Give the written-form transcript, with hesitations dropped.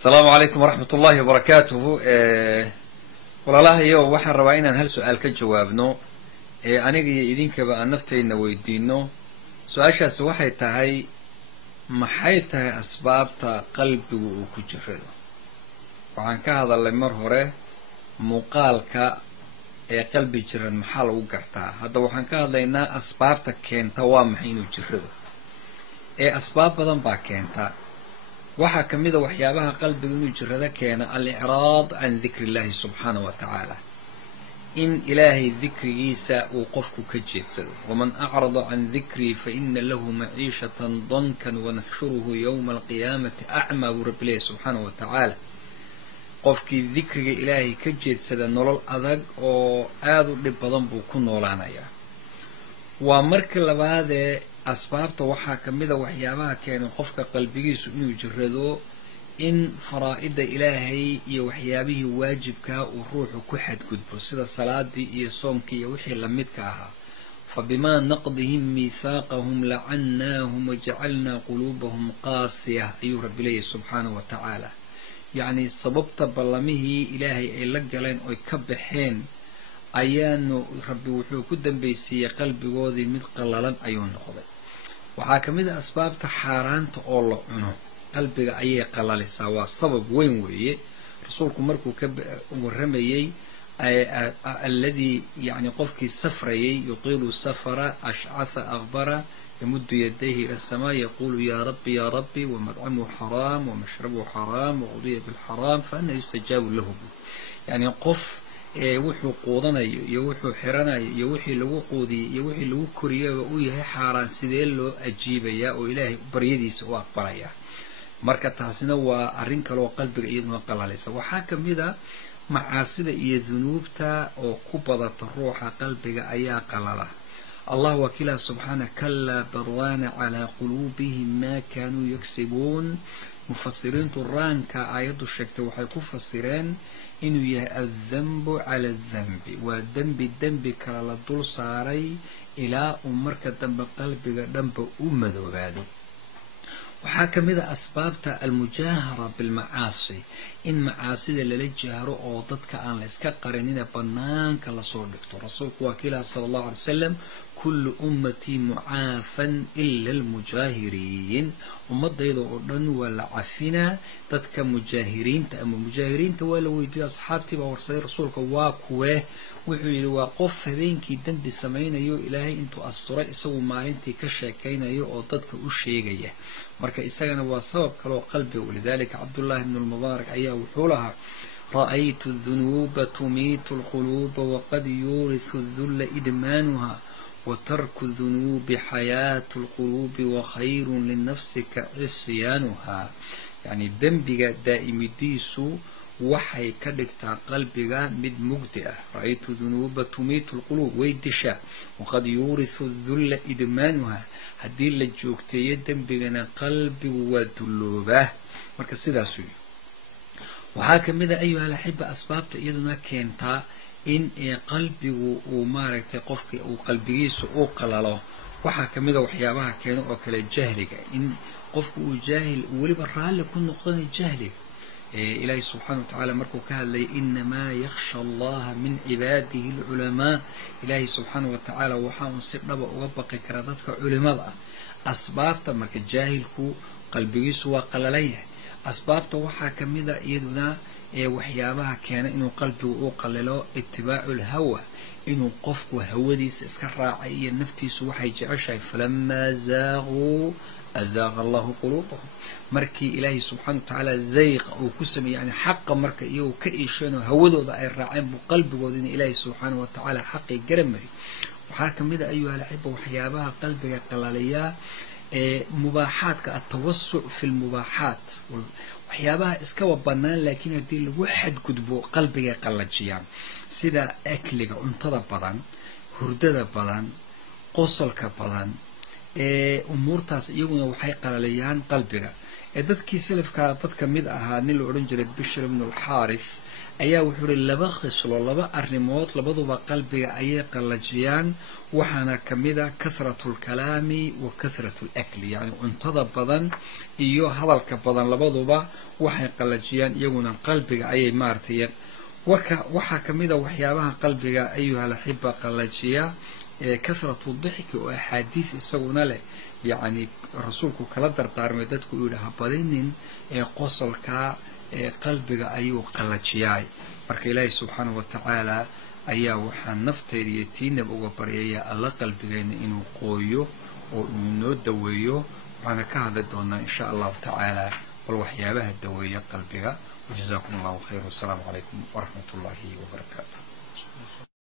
السلام عليكم ورحمة الله وبركاته. walaalahayo waxaan rabaa inaan hal su'aal ka jawaabno aniga iyo idinkaba aan naftayna weydiino. su-aashaasi waxay tahay maxay tahay asbaabta qalbigu uu ku jirado. waxaan ka hadalnay mar hore muuqaalka ee qalbi jiran maxaa lagu gartaa. hadda waxaan ka hadlaynaa asbaabta keenta waa maxay inuu jirado. asbaab badan baa keenta. waxaa ka mid a waxyaabaha qalbiga inuu jirada keena al-icraad can dikri illahi subxaanahu wa tacaala, in ilaahay dikrigiisa uu qofku ka jeedsado. waman acrada can dikrii fa ina lahu maciishatan dankan wanaxshuruhu yowma alqiyaamati acmaa buu rabbi leeyahy subxaanahu wa tacaala. qofkii dikriga ilaahay ka jeedsada nolol adag oo aada u dhib badan buu ku noolaanayaa. waa marka labaadee asbaabta waxaa ka mid a waxyaabaha keenay qofka qalbigiisu inuu jirado in faraa'ida ilaahay iyo waxyaabihii waajibkaa uu ruuxu ku xadgudbo sida salaadii iyo soonkii iyo wixii lamidka ahaa. fa bimaa naqdihim miithaaqahum lacannaahum wajacalnaa quluubahum qaasiya ayuu rabbi leeyahy subxaanahu wa tacaala. yacni sababta ballamihii ilaahay ay la galeen oy ka baxeen ayaanu rabbi wuxuu ku dambaysiiyey qalbigoodii mid qallalan ayuu noqday. waxaa ka mid a asbaabta xaaraanta oo la cuno qalbiga ayay qallalisaa. waa sabab weyn weeye. rasuulku markuu ka warramayey alladii yani qofkii safrayay yutiilu safara ashcaha akbara yamuddu yadayhi ila asamaa yaquulu yaa rabbi wamadcamuhu xaraam wamashrabuhu xaraam waqudiya bilxaraam faana yustajaabu lahu. yani qof wuxuu quudanayo iyo wuxuu xiranayo iyo wixii lagu quudiyey iyo wixii lagu koriyaba uu yahay xaaraan, sidee loo ajiibayaa oo ilaahay baryadiisa u aqbalayaa. marka taasina waa arrin kaleoo qalbiga iyaduna qallalaysa. waxaa ka mid a macaasida iyo dunuubta oo ku badata ruuxa qalbiga ayaa qallala. allah wakiilah subxaana kalaa barwaana calaa quluubihim maa kaanuu yagsibuun. mufasiriintu raanka aayaddu sheegtay waxay ku fasireen inuu yahay addanbu cala adanbi. waa dembi kale la dul saaray ilaa uu marka dambe qalbiga dhanba u madoobaado. waxaa ka mid a asbaabta almujaahara bilmacaasi, in macaasida lala jahro oo dadka aan la iska qarinina banaanka lasoo dhigto. rasuulku waa kiilaha sala allahu alay wasalam kullu ummatii mucaafan ila almujaahiriin. ummadayda oo dhan waa la cafinaa dadka mujaahiriinta. ama mujaahiriinta waa la weydiiyey, asxaabtii baa warsaday rasuulka waa kuwee. wuxuu yidhi waa qof habeenkii dembi samaynayo ilaahay intuu asturay isagu maalintii ka sheekaynayo oo dadka u sheegaya. marka isagana waa sabab kaleoo qalbiga. walidaalika cabdullaahi bnu lmubaarak ayaa wuxuu lahaa ra'aytu dunuuba tumiitu lquluuba waqad yuurisu dulla idmaanuha watarku dunuubi xayaatu lquluubi wakhayrun linafsika cisyaanuha. yacni dembiga daa'imidiisu waxay ka dhigtaa qalbiga mid mugdi ah. ra'aytu dunuuba tumiitu lquluub, way dishaa. waqad yuurisu dulla idmaanuha, haddii la joogteeyo dembigana qalbigu waa dulloobaa. marka sidaas wey. waxaa ka mid a ayuha alaxiba asbaabta iyaduna keentaa in qalbigu uu maaragtay qofkii uu qalbigiisu uu qalalo. waxaa ka mid a waxyaabaha keena oo kale jahliga, in qofku uu jaahil weliba raalli ku noqdanay jahliga. ilaahi subxaana wa tacaala markuu ka hadlayay inamaa yakhsha allaha min cibaadihi alculamaa, ilaahi subxaana wa tacaala waxaa un si dhaba uga baqi karaa dadka culimada ah. asbaabta marka jaahilku qalbigiisu waa qallalan yahay. asbaabta waxaa ka mid a iyaduna waxyaabaha keena inuu qalbigu uu qallalo itibaacu lhawa, inuu qofku hawadiisa iska raacay iyo naftiisu waxay jeceshahay. falamaa zaaquu azaaqa allahu quluubahum. markii ilaahay subxana wa tacaala zayqa uu ku sameeyey, yani xaqa marka iyagu ka iisheenoo hawadooda ay raaceen buu qalbigooda in ilaahay subxaana wa tacaala xaqii garamari. waxaa ka mid a ayuha alaxiba waxyaabaha qalbiga qalaliyaa mubaaxaadka, atawasuc fi lmubaaxaat, waxyaabaha iskaba bannaan laakiin haddii lagu xadgudbo qalbigay qallajiyaan, sida akliga, cuntada badan, hurdada badan, qosolka badan. umuurtaas iyaguna waxay qalaliyaan qalbiga. dadkii salafka dadka mid ahaa nin la oran jiray Bishr ibn al-Harith ayaa wuxuu yiri laba khislo laba arrimood labaduba qalbiga ayay qalajiyaan waxaana kamida kathratul kalaami wa kathratul akli yani cuntada badan iyo hadalka badan labaduba waxay qalajiyaan iyaguna qalbiga ayay maartayeen warka waxa kamida waxyaabaha qalbiga ayuha al-hibba qalajiya kathratul dhihki wa ahadith isaguna leh يعني رسولك كلا دردارمي dadku uu yiraahdo badinin qosolka qalbiga ayuu qalajiyay marka Ilaahay subhanahu wa ta'ala ayaa waxa nafteeda iyo tiinaba uga baryaya alla qalbigeena inuu qooyo oo inoo daweeyo waxaan ka hadli doonaa insha Allah ta'ala bal waxyaabaha daweeya qalbiga jazakumullahu khayr wa salaamu alaykum wa rahmatullahi wa barakatuh